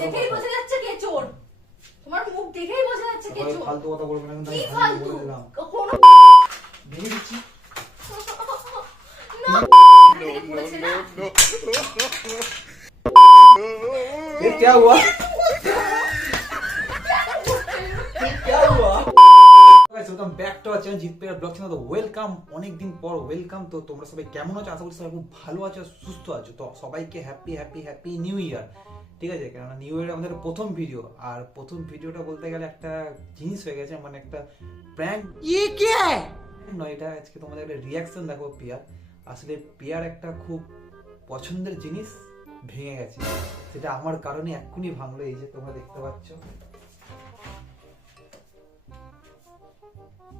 দেখেই কথা। বোঝা যাচ্ছে কে চোর তোমার মুখ দেখেই বোঝা যাচ্ছে কে তারপরে চোর ফালতু কথা বলবে না কিন্তু কি আমি ফালতু বলে দিলাম কোনো ভেঙে দিচ্ছি না থেকে পড়েছে না ये क्या हुआ क्या हुआ guys welcome back to our channel Jit pair blog channel তো ওয়েলকাম অনেক দিন পর ওয়েলকাম তো তোমরা সবাই কেমন আছো আশা করি সবাই খুব ভালো আছো সুস্থ আছো তো সবাইকে happy happy happy new year ঠিক আছে? কেননা নিউ ইয়ার আমাদের প্রথম ভিডিও আর প্রথম ভিডিওটা বলতে গেলে একটা জিনিস হয়ে গেছে মানে একটা প্র্যাঙ্ক ই কে? নয় এটা আজকে তোমাদের একটা রিয়াকশন দেখো পিয়ার আসলে পিয়ার একটা খুব পছন্দের জিনিস ভেঙে গেছে। সেটা আমার কারণে এক্ষুনি ভাঙলো এই যে তোমরা দেখতে পাচ্ছ।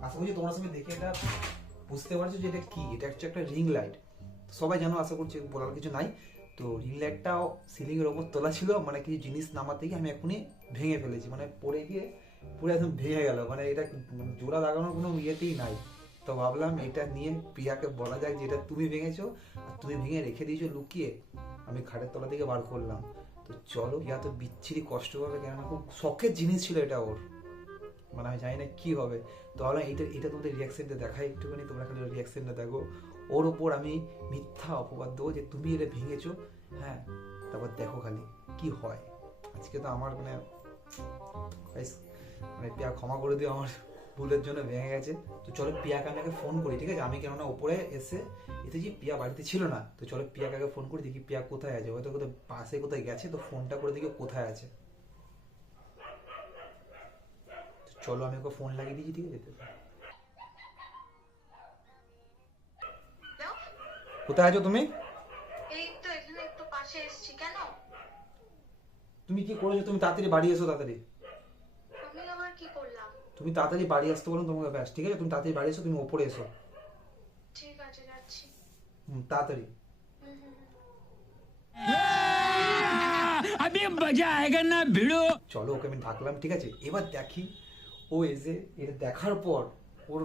আশা করছি তোমার সঙ্গে দেখে এটা বুঝতে পারছ যে এটা কি? এটা হচ্ছে একটা রিং লাইট সবাই জানো আশা করছি বলার কিছু নাই। তো রিং লাইটটাও সিলিং এর ওপর তোলা ছিল মানে কিছু জিনিস নামাতে গিয়ে আমি এখনই ভেঙে ফেলেছি মানে পড়ে গিয়ে পুরো একদম ভেঙে গেল মানে এটা জোড়া লাগানোর কোনো ইয়েতেই নাই। তো ভাবলাম এটা নিয়ে প্রিয়াকে বলা যায় যে এটা তুমি ভেঙেছো, আর তুমি ভেঙে রেখে দিয়েছ লুকিয়ে, আমি খাটের তলা থেকে বার করলাম। তো চলো প্রিয়া তো বিচ্ছিরি কষ্ট হবে, কেননা খুব শখের জিনিস ছিল এটা ওর। মানে আমি জানি না কী হবে। তো ভাবলাম এইটা এটা তোমাদের রিয়াকশনটা দেখাই একটুখানি, তোমরা খালি রিয়াকশনটা দেখো। ওর ওপর আমি মিথ্যা অপবাদ দেবো যে তুমি এটা ভেঙেছো। হ্যাঁ তারপর দেখো খালি কি হয়। আজকে তো আমার মানে মানে পিয়া ক্ষমা করে দিও, আমার ভুলের জন্য ভেঙে গেছে। তো চলো আমি আগে ফোন করি, ঠিক আছে? আমি কেননা ওপরে এসে এসেছি পিয়া বাড়িতে ছিল না, তো চলো পিয়াকে আগে ফোন করি, দেখি পিয়া কোথায় আছে। হয়তো কোথায়, পাশে কোথায় গেছে, তো ফোনটা করে দেখি কোথায় আছে। চলো আমি ওকে ফোন লাগিয়ে দিয়েছি, ঠিক আছে? কোথায় আছো তুমি এই তো এখানে একটু পাশে এসেছি কেন তুমি কি করেছো তুমি তাড়াতাড়ি বাড়ি এসো তাড়াতাড়ি আমি আবার কি করলাম তুমি তাড়াতাড়ি বাড়ি আসতে বলুন তোমাকে ব্যাস ঠিক আছে তুমি তাড়াতাড়ি বাড়ি এসো তুমি ওপরে এসো ঠিক আছে যাচ্ছি হুম, তাড়াতাড়ি হুম, হুম, হুম। अभी मजा आएगा ना भिड़ो চলো ওকে আমি ডাকলাম ঠিক আছে এবার দেখি ও এসে এটা দেখার পর ওর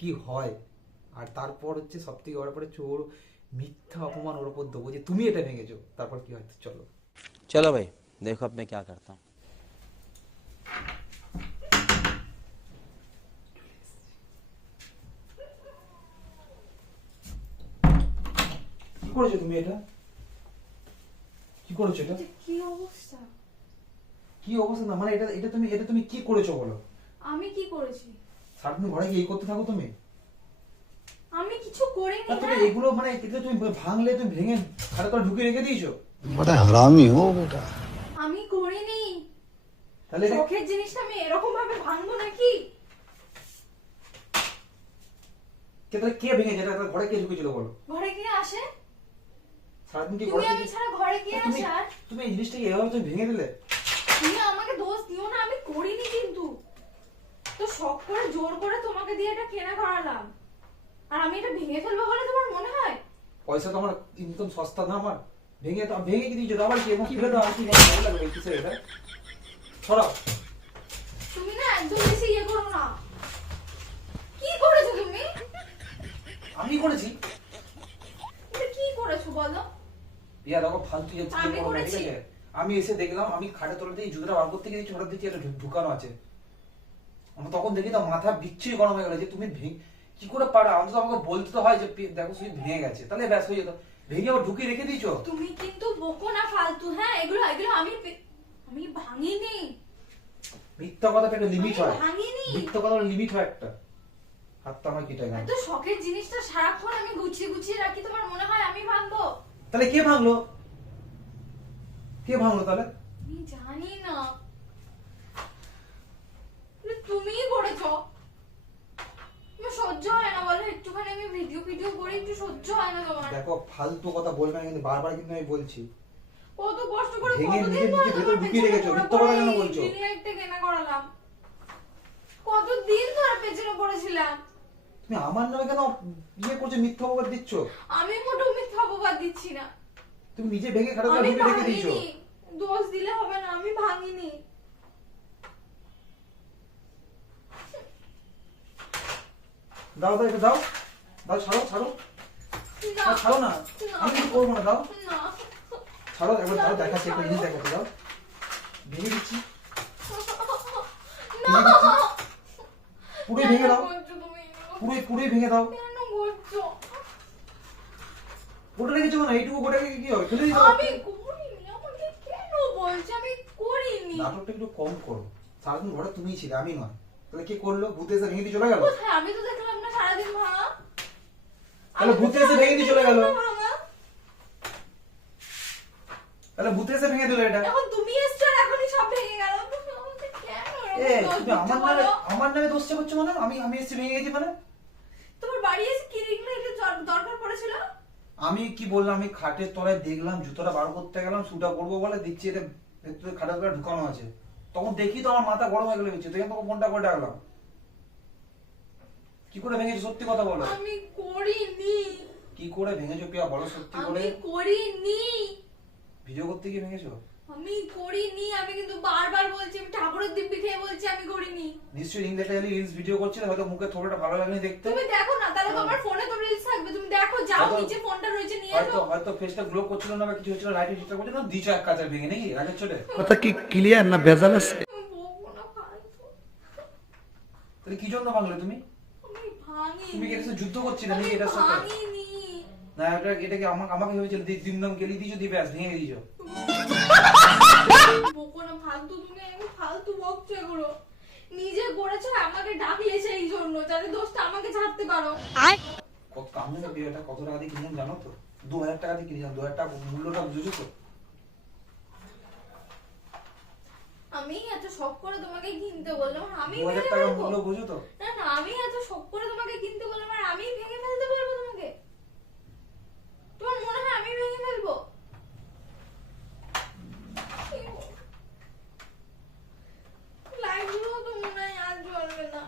কি হয় আর তারপর হচ্ছে সব থেকে বড় পরে চোর মিথ্যা অপমান ওর উপর দেবো যে তুমি এটা ভেঙেছো তারপর কি হয় চলো चलो भाई देखो अब मैं क्या करता हूँ কি করেছো তুমি এটা কি করেছো এটা এটা কি অবস্থা কি অবস্থা না মানে এটা এটা তুমি এটা তুমি কি করেছো বলো আমি কি করেছি সারাদিন ঘরে গিয়ে এই করতে থাকো তুমি আমি কিছু করিনি না তুমি হ্যাঁ। এগুলো মানে কিন্তু তুমি ভাঙলে তুমি ভেঙে করে ঢুকিয়ে রেখে দিয়েছ? বড় হারামি বেটা। আমি করিনি। তাহলে চোখের জিনিসটা আমি এরকম ভাবে ভাঙবো নাকি? কে ভেঙে যেটা ঘরে কে ঢুকেছিল বলো? ঘরে কে আসে? সারাদিন তুমি আমি ছাড়া ঘরে কে আসে আর তুমি এই জিনিসটা এভাবে তুমি ভেঙে দিলে? তুমি আমাকে দোষ দিও না আমি করিনি কিন্তু। তো শখ করে জোর করে তোমাকে দিয়ে এটা কেনা করালাম। আর আমি এটা ভেঙে ফেলব বলে তোমার মনে হয়? পয়সা তো আমার ইনকাম সস্তা না আমার? ভেঙে তো ভেঙে কি দিয়েছ? আবার কি এবং ফেলে দাও আর কি ভালো লাগবে কিসের এটা? ছড়াও তুমি না একদম বেশি ইয়ে করো না। কি করেছ তুমি? আমি করেছি। এটা কি করেছ বলো? ইয়া দেখো ফালতু যাচ্ছে আমি করেছি। আমি এসে দেখলাম আমি খাটে তোলা দিয়ে জুতোটা বার করতে দিচ্ছি এটা ঢু- ঢুকানো আছে। আমার তখন দেখি তো মাথা বিচ্ছিরি গরম হয়ে গেল যে তুমি ভেঙে কি করে পারো? অন্তত আমাকে বলতে তো হয় যে দেখো সুই ভেঙে গেছে। তাহলে ব্যাস হয়ে যেত। ভেঙে আবার ঢুকিয়ে রেখে দিয়েছ? তুমি কিন্তু বকো না ফালতু হ্যাঁ? এগুলো এগুলো আমি আমি ভাঙিনি। মিথ্যা কথা একটা লিমিট হয়। ভাঙিনি। মিথ্যা কথা লিমিট হয় একটা। হাতটা আমার কেটে গেল। এত শখের জিনিসটা সারাক্ষণ আমি গুছিয়ে গুছিয়ে রাখি তোমার মনে হয় আমি ভাঙবো? তাহলে কে ভাঙলো? কে ভাঙলো তাহলে? আমি জানি না। তুমিই করেছ। আমার সহ্য হয় না বলো একটুখানি আমি ভিডিও ভিডিও করি একটু সহ্য হয় না তোমার। দেখো ফালতু কথা বলবে না কিন্তু বারবার কিন্তু আমি বলছি। কত কষ্ট করে কতদিন ধরে নিজে ঢুকিয়ে রেখেছো। মিথ্যা কথা কেন বলছো? ring light টা কেনা করালাম। কতদিন ধরে পেছনে পড়েছিলাম। তুমি আমার নামে কেন ইয়ে করছ মিথ্যা অপবাদ দিচ্ছ? আমি মোটেও মিথ্যা অপবাদ দিচ্ছি না। তুমি নিজে ভেঙে রেখে দিয়েছ। দোষ দিলে হবে না আমি ভাঙিনি। দাও দাও একটু দাও। দাও ছাড়ো ছাড়ো। ছাড়ো না। আমি কিছু করব না দাও। ছাড়ো একবার দাও দেখাচ্ছি একটা জিনিস দেখাচ্ছি দাও। ভেঙে দিচ্ছি। পুরোই ভেঙে দাও। পুরোই পুরোই ভেঙে দাও। ওটা রেখেছো না এইটুকু গোটা কি হবে ফেলে দিতে আমি নাটকটা একটু কম করো। সারাদিন ঘরে তুমি ছিলে আমি নয়। তাহলে কি করল? ভূতে এসে ভেঙে দিয়ে চলে গেল? আমি তো দেখলাম সারাদিন ভাঙা তাহলে ভূতে এসে ভেঙে দিয়ে চলে গেল তাহলে ভূতে এসে ভেঙে দিল এটা? এখন তুমি এসছো আর এখনই সব ভেঙে গেল। আমাকে আমার নামে বলো? আমার নামে দোষ চাপাচ্ছ মানে? আমি আমি এসে ভেঙে গেছি মানে? তোমার বাড়ি এসে কি দরকার পড়েছিল? আমি কি বললাম? আমি খাটের তলায় দেখলাম জুতোটা বার করতে গেলাম শুটা করব বলে দেখছি এটা ভেতরে খাটের তলায় ঢুকানো আছে। তখন দেখি তো আমার মাথা গরম হয়ে গেল তুই তখন ফোনটা করে ডাকলাম। কি করে ভেঙেছো? সত্যি কথা বলো আমি করিনি। কি করে ভেঙেছো পিয়া? বলো সত্যি করে। আমি করিনি। ভিডিও করতে গিয়ে ভেঙেছো? আমি করিনি। আমি কিন্তু বারবার বলছি আমি ঠাকুরের দিব্যি খেয়ে বলছি আমি করিনি। নিশ্চয়ই রিং দেখে জানি রিলস ভিডিও করছিলে হয়তো মুখে থোড়াটা ভালো লাগেনি দেখতে। তুমি দেখো না তাহলে তোমার ফোনে তো রিলস থাকবে। তুমি দেখো যাও নিচে ফোনটা রয়েছে নিয়ে হয়তো আসো হয়তো ফেসটা গ্লো করছিল না বা কিছু হচ্ছিল লাইটিং চেষ্টা করছিল না দিছো এক কাঁচা ভেঙে নাকি রাগের চলে কথা কি ক্লিয়ার না ভেজাল আছে? তাহলে কি জন্য ভাঙলে তুমি? তুমি কি এটার যুদ্ধ করছিলে? নাকি এটার সাথে না এটা এটাকে আমাকে আমাকে ভেবেছিল? দি- দিন দাম গেলি দিছো দিয়ে ব্যাস ভেঙে দিয়েছ। বকো না ফালতু তুমি একদম ফালতু বকছো এগুলো। নিজে করেছ আমাকে ডাকলে সেই জন্য যাতে দোষটা আমাকে ছাড়তে পারো। কত জানো কত টাকা দিয়ে কিনলাম জানো তো? দু হাজার টাকা দিয়ে কিনেছিলাম দু হাজার টাকা মূল্যটা বুঝেছ তো আমি এত শখ করে তোমাকে কিনতে বললাম আমি টাকা মূল্য বুঝো তো। না না আমি এত শখ করে তোমাকে কিনতে বললাম আর আমি ভেঙে ফেলতে পারব তোমাকে। তোমার মনে হয় আমি ভেঙে ফেলব? না।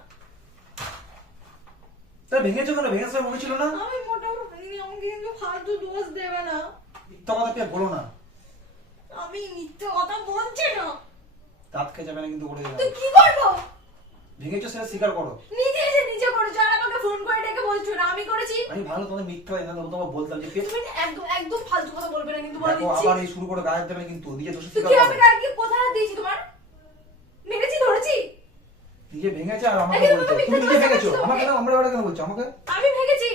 তাহলে ভেঙেছো কেন? ভেঙে সময় মনে ছিল না? আমি মোটাও ভাঙিনি আমাকে কিন্তু ফালতু দোষ দেবে না। কথা বলো না। আমি মিথ্যে কথা বলছি না। দাঁত খেয়ে যাবে না কিন্তু করে দিলাম তুই কি করব? ভেঙেছো সেটা স্বীকার করো। নিজে এসে নিজে করেছ আর আমাকে ফোন করে ডেকে বলছো না আমি করেছি। আমি ভালো তোমাদের মিথ্যা হয় না তোমার বলতাম যে তুমি একদম একদম ফালতু কথা বলবে না কিন্তু বলে দিচ্ছি। আবার এই শুরু করে গায়ের দেবে কিন্তু নিজে দোষ স্বীকার করো। আমি কার কি কোথায় দিয়েছি তোমার? মেরেছি ধরেছি? নিজে ভেঙেছে আর আমাকে বলছো তুমি তুমি নিজে ভেঙেছো? আমাকে না আমরা কেন বলছো? আমাকে? আমি ভেঙেছি।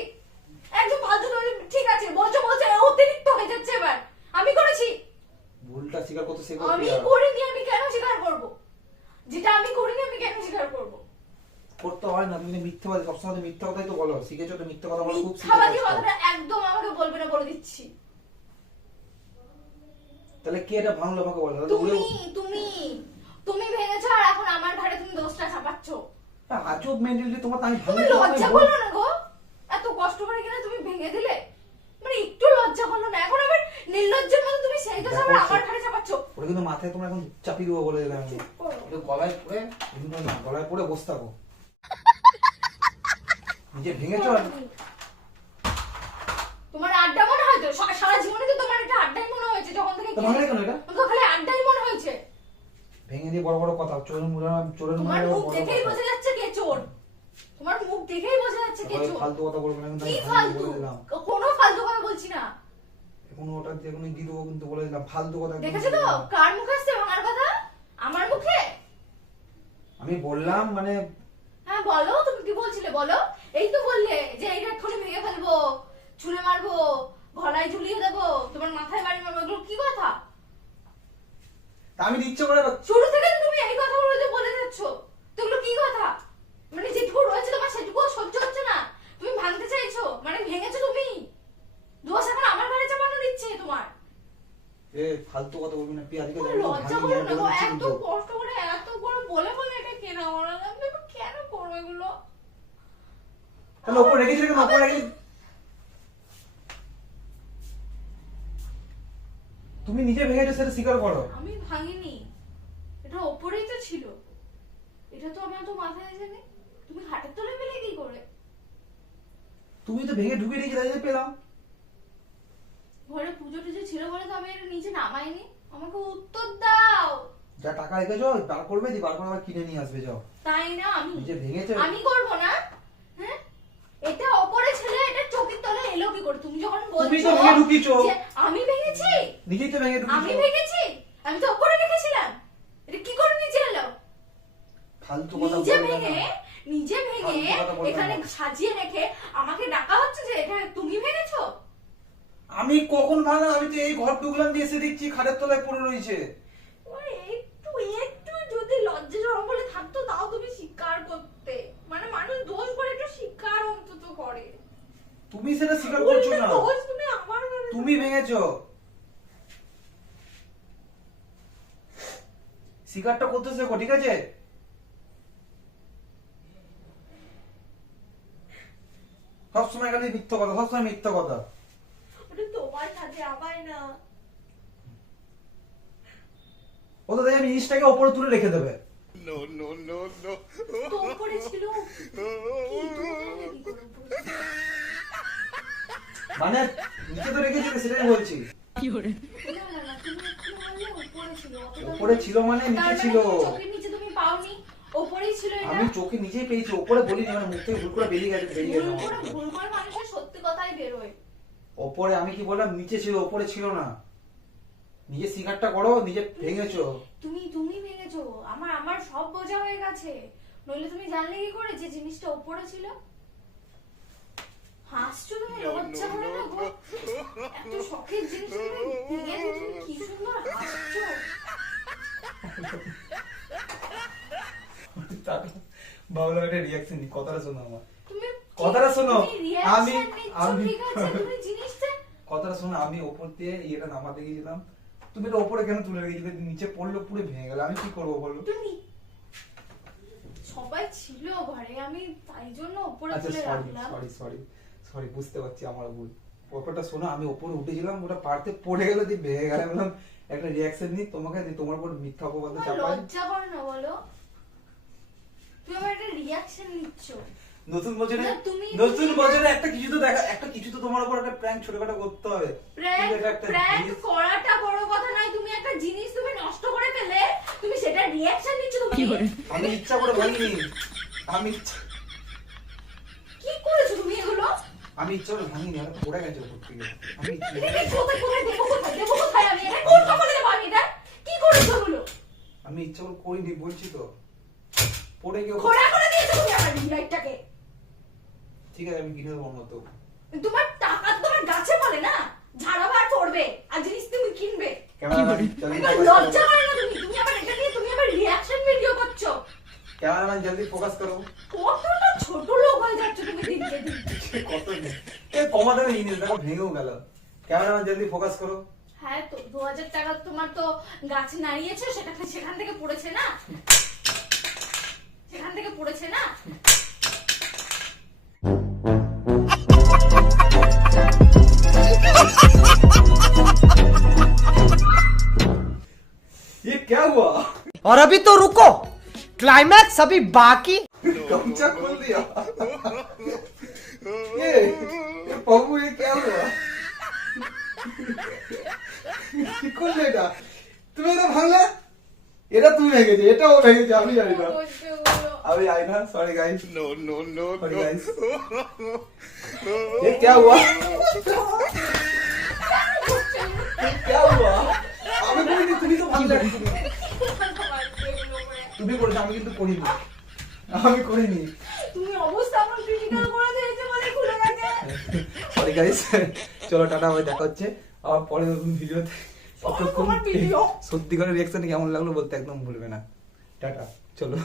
একদম ফালতু তুমি ঠিক আছে বলছো বলছো অতিরিক্ত হয়ে যাচ্ছে এবার। আমি করেছি। ভুলটা স্বীকার করতে শেখো আমি। করিনি আমি কেন স্বীকার করব? যেটা আমি করিনি আমি কেন স্বীকার করব? করতে হয় না তুমি মিথ্যাবাদী সবসময় তো মিথ্যা কথাই তো বলো। শিখেছো তো মিথ্যা কথা বলো খুব মিথ্যাবাদী। কথাটা একদম আমাকে বলবে না বলে দিচ্ছি। তাহলে কে এটা ভাঙলো আমাকে বলো? তুমি তুমি তুমি ভেঙেছো আর এখন আমার ঘাড়ে তুমি দোষটা চাপাচ্ছ হ্যাঁ, আজব মেন্টালিটি তোমার আমি তুমি লজ্জা করল না গো? এত কষ্ট করে কিনা তুমি ভেঙে দিলে? মানে একটু লজ্জা করল না? এখন আবার নির্লজ্জের মতো তুমি সেই দোষ আবার আমার ঘাড়ে ওটা কিন্তু মাথায় তোমরা এখন চাপিয়ে দেবো বলে দিলাম ওটা গলায় পড়ে গলায় পড়ে বসে থাকো। নিজে ভেঙেছো? আর তোমার আড্ডা মনে হয় তো সারা জীবনে তো তোমার একটা আড্ডাই মনে হয়েছে যখন থেকে তো ভাঙলে কেন এটা? তো খালি আড্ডাই মনে হয়েছে। ভেঙে দিয়ে বড় বড় কথা চোরের মুড়া চোরের তোমার মুখ দেখেই বোঝা যাচ্ছে কে চোর। তোমার মুখ দেখেই বোঝা যাচ্ছে কে চোর। ফালতু কথা বলব না কি ফালতু কোনো ফালতু কথা বলছি না। এখন ওটা দিয়ে কোনো দিয়ে দেবো কিন্তু বলে দিলাম ফালতু কথা দেখেছ তো? কার মুখে আসছে ভাঙার কথা? আমার মুখে? আমি বললাম মানে হ্যাঁ বলো তুমি কি বলছিলে বলো? এই তো বললে যে এইটা এক্ষুনি ভেঙে ফেলব ছুঁড়ে মারবো গলায় ঝুলিয়ে দেবো তোমার মাথায় বাড়ি মারবো এগুলো কি কথা? তা আমি ইচ্ছে করে শুরু থেকে তুমি এই কথাগুলো যে বলে যাচ্ছ তো এগুলো কি কথা? মানে যেটুকু রয়েছে তোমার সেটুকু সহ্য হচ্ছে না। তুমি ভাঙতে চাইছো মানে ভেঙেছো তুমি। দোষ এখন দিচ্ছে তোমার? এ ফালতু কথা বলবি না লজ্জা করো না এত কষ্ট করে এত করে বলে বলে এটা কেনা ওরা আমি কেন করব এগুলো? তাহলে কেন? রেখে তুমি নিজে ভেঙেছো সেটা স্বীকার করো। আমি ভাঙিনি। এটা ওপরেই তো ছিল। এটা তো আমার তো মাথায় আসেনি। তুমি হাটের তলে পেলে কি করে? তুমি তো ভেঙে ঢুকে দিয়েছি তাই পেলাম। ঘরে পুজো টুজো ছিল বলে তো আমি এটা নিচে নামাইনি। আমাকে উত্তর দাও। যা টাকা রেখেছো বার করবে দি বার করে আবার কিনে নিয়ে আসবে যাও। তাই না? আমি নিজে ভেঙেছো। আমি করব না? হ্যাঁ? এটা ওপরে ছিল এটা চোখের তলে এলো কি করে? তুমি যখন বলছো তুমি তো ভেঙে ঢুকিয়েছো। যে আমি ভেঙেছি? নিজেই তো ভেঙে আমি ভেঙেছি? আমি তো ওপরে রেখেছিলাম। এটা কি করে নিচে এলো? ফালতু কথা নিজে ভেঙে নিজে ভেঙে এখানে সাজিয়ে রেখে আমাকে ডাকা হচ্ছে যে এটা তুমি ভেঙেছো? আমি কখন ভাঙা আমি তো এই ঘর ঢুকলাম দিয়ে এসে দেখছি খাটের তলায় পড়ে রয়েছে। ওরে একটু একটু যদি লজ্জা শরম বলে থাকতো তাও তুমি স্বীকার করতে। মানে মানুষ দোষ করে একটু স্বীকার অন্তত করে। তুমি সেটা স্বীকার করছ না দোষ তুমি আমার তুমি ভেঙেছো। স্বীকারটা করতে শেখো ঠিক আছে? সবসময় খালি মিথ্যা কথা সবসময় মিথ্যা কথা। সাথে আমায় না ও তো আমি জিনিসটাকে ওপরে তুলে রেখে দেবে। তো উপরে ছিল কি তুমি কি করে উপরে ছিল? মানে নিচে তো রেখেছি সেটাই বলছি। না, না, না, তুমি এক্ষুনি বললে উপরে ছিল, মানে নিচে মানে ছিল। কি নিচে তুমি পাওনি ওপরেই ছিল এটা? আমি চোখে নিচেই পেয়েছি ওপরে বলিনি মানে মুখ থেকে ভুল করে বেরিয়ে গেছে বেরিয়ে ভুল গেছে ভুল করে মানুষের সত্যি কথাই বেরোয় ওপরে আমি কি বললাম? নিচে ছিল ওপরে ছিল না। নিজে শিকারটা করো নিজে ভেঙেছো। তুমি তুমি ভেঙেছো। আমার আমার সব বোঝা হয়ে গেছে। নইলে তুমি জানলে কি করে যে জিনিসটা ওপরে ছিল? হাসছো তুমি? লজ্জা করে না গো? এত শখের জিনিস তুমি? কি সুন্দর হাসছো? ভাবলাম একটা রিয়াকশন নি কথাটা শোনো আমার। কথাটা শোনো, আমি- আমি- ঠিক আছে তুমি জিনিসটা কথাটা শোনো আমি ওপর দিয়ে ইয়েটা নামাতে গিয়েছিলাম তুমি এটা ওপরে কেন তুলে রেখেছিলে নিচে পড়ল পুরো ভেঙে গেল। আমি কি করব বলো? তুমি সবাই ছিল ঘরে আমি তাই জন্য উপরে আচ্ছা তুলে রাখলাম। সরি সরি সরি বুঝতে পারছি আমার ভুল। ব্যাপারটা শোনো আমি ওপরে উঠেছিলাম ওটা পারতে পড়ে গেল দিয়ে ভেঙে গেল বললাম একটা রিয়াকশন নিই তোমাকে দিয়ে তোমার উপর মিথ্যা অপবাদ চাপাই লজ্জা করে না বলো। তুমি আমার একটা রিয়াকশন নিচ্ছ। নতুন বছরে নতুন বছরে একটা কিছু তো দেখা একটা কিছু তো তোমার উপর একটা প্র্যাঙ্ক ছোটখাটো করতে হবে। প্র্যাঙ্ক করাটা বড় কথা নয় তুমি একটা জিনিস তুমি নষ্ট করে ফেলে তুমি সেটা রিয়াকশন নিচ্ছ তুমি। আমি ইচ্ছা করে ভাঙিনি আমি কি করেছ তুমি এগুলো? আমি ইচ্ছা করে ভাঙিনি আমি পড়ে গেছে উপর থেকে। আমি ইচ্ছা- এটা কি কোথায় কোথায় দেবো কোথায় দেবো কোথায়? আমি এটা কোন কপালে দেবো আমি এটা কি করেছ এগুলো? আমি ইচ্ছা করে করিনি বলছি তো। পড়ে গিয়ে খোড়া করে দিয়েছ তুমি আমার লাইটটাকে ঠিক আছে আমি কিনে দেবো অন্য তোমার টাকা তো তোমার গাছে বলে না? ঝাড়াবে আর পড়বে। আর জিনিস তুমি কিনবে। লজ্জা করে। না তুমি? তুমি আবার এটা নিয়ে তুমি আবার রিয়াকশন ভিডিও করছ? ক্যামেরাম্যান জলদি ফোকাস করো? কতটা ছোট লোক হয়ে যাচ্ছে তুমি দিনকে দিন? কত এ ভেঙেও গেল। ক্যামেরাম্যান জলদি ফোকাস করো? হ্যাঁ তো দু হাজার টাকা তোমার তো গাছ নাড়িয়েছে সেটা সেখান থেকে পড়েছে না? সেখান থেকে পড়েছে না? क्या हुआ और अभी तो रुको क्लाइमैक्स अभी बाकी गमछा खोल दिया ये ये बाबू ये क्या हुआ কি করলে এটা তুমি এটা ভাঙলে এটা তুমি ভেঙেছে এটা ও ভেঙেছে আমি জানি না বলছে ওগুলো। আমি জানি না sorry guys no no no sorry guys ये क्या हुआ ये क्या हुआ আমি করিনি তুমি করেছ আমি কিন্তু করিনি। আমি করিনি। তুমি অবস্থা আমার ক্রিটিক্যাল করে দিয়েছে বলে খুলে গেছে। সরি গাইস চলো টাটা ভাই দেখা হচ্ছে। আবার পরে নতুন ভিডিওতে। সত্যি করে রিয়াকশন কেমন লাগল বলতে একদম ভুলবে না। টাটা চলো।